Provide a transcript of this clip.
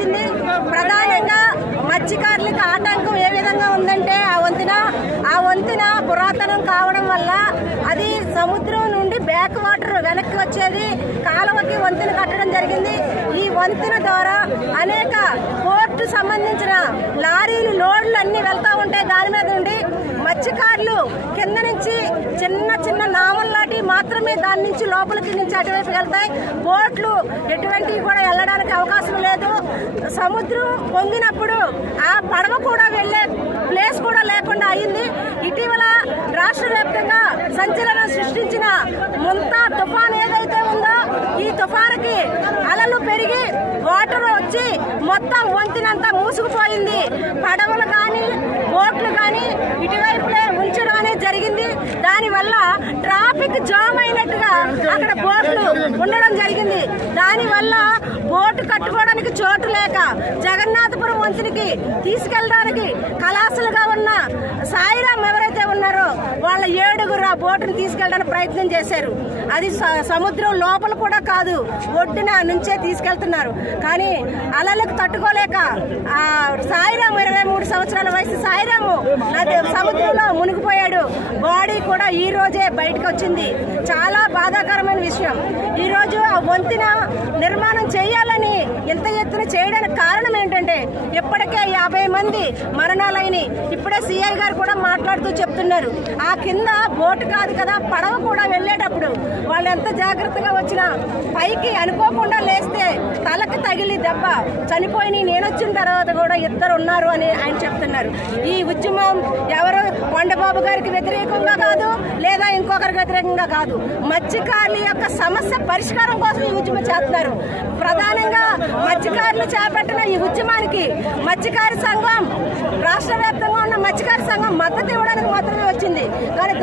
వచ్చింది. ప్రధానంగా మత్స్యకారులకు ఆటంకం ఏ విధంగా ఉందంటే ఆ వంతెన పురాతనం కావడం వల్ల అది సముద్రం నుండి బ్యాక్ వాటర్ వెనక్కి వచ్చేది కాలువకి వంతెన కట్టడం జరిగింది. ఈ వంతెన ద్వారా అనేక పోర్టు సంబంధించిన లారీలు లోడ్లు అన్ని వెళ్తా ఉంటాయి. దాని మీద నుండి మత్స్యకారులు కింద నుంచి చిన్న చిన్న నామల్లాంటి మాత్రమే దాని నుంచి లోపలికి నుంచి అటువైపు వెళ్తాయి. బోట్లు ఎటువంటివి కూడా వెళ్ళడానికి అవకాశం లేదు. సముద్రం పొంగినప్పుడు ఆ పడవ కూడా వెళ్లే ప్లేస్ కూడా లేకుండా అయింది. ఇటీవల రాష్ట్ర వ్యాప్తంగా సంచలనం సృష్టించిన ముంతా తుఫాన్ ఏదైతే ఉందో ఈ తుఫానుకి అలలు పెరిగి వాటర్ వచ్చి మొత్తం వంతెనంతా మూసుకుపోయింది. పడవలు కానీ బోట్లు కానీ ఇటువైపులే ఉంచడం అనేది జరిగింది. దానివల్ల ట్రాఫిక్ జామ్ అయినట్టుగా అక్కడ బోట్లు ఉండడం జరిగింది. దానివల్ల బోటు కట్టుకోవడానికి చోటు లేక జగన్నాథపురం వంతెనకి తీసుకెళ్ళడానికి కళాశాలుగా ఉన్న సాయిరాం ఎవరైతే ఉన్నారో వాళ్ళ 7గురు ఆ బోటును తీసుకెళ్ళడానికి ప్రయత్నం చేశారు. అది సముద్రం లోపల కూడా కాదు, ఒడ్డున నుంచే తీసుకెళ్తున్నారు. కానీ అలలకు తట్టుకోలేక ఆ సాయిరాం 23 సంవత్సరాల వయసు సాయిరాము సముద్రంలో మునిగిపోయాడు. బాడీ కూడా ఈ రోజే బయటకు వచ్చింది. చాలా బాధాకరమైన విషయం. ఈ రోజు ఆ వంతెన నిర్మాణం చేయాలని ఇంత ఎత్తున చేయడానికి కారణం ఏంటంటే ఇప్పటికే 50 మంది మరణాలైనవి. ఇప్పుడే సిఐ గారు కూడా మాట్లాడుతూ చెప్తున్నారు. ఆ కింద బోటు కాదు కదా, పడవ కూడా వెళ్లేటప్పుడు వాళ్ళు ఎంత జాగ్రత్తగా వచ్చినా పైకి అనుకోకుండా లేస్తే తలకు తగిలి దెబ్బ చనిపోయి నేనొచ్చిన తర్వాత కూడా 2 ఉన్నారు అని ఆయన చెప్తున్నారు. ఈ ఉద్యమం ఎవరు కొండబాబు గారికి వ్యతిరేకంగా కాదు, లేదా ఇంకొకరికి వ్యతిరేకంగా కాదు. మత్స్యకారుల యొక్క సమస్య పరిష్కారం కోసం ఈ ఉద్యమం చేస్తున్నారు. ప్రధానంగా మత్స్యకారులు చేపట్టిన ఈ ఉద్యమానికి మత్స్యకార సంఘం రాష్ట్ర వ్యాప్తంగా ఉన్న మత్స్యకార సంఘం మద్దతు ఇవ్వడానికి మాత్రమే వచ్చింది. కానీ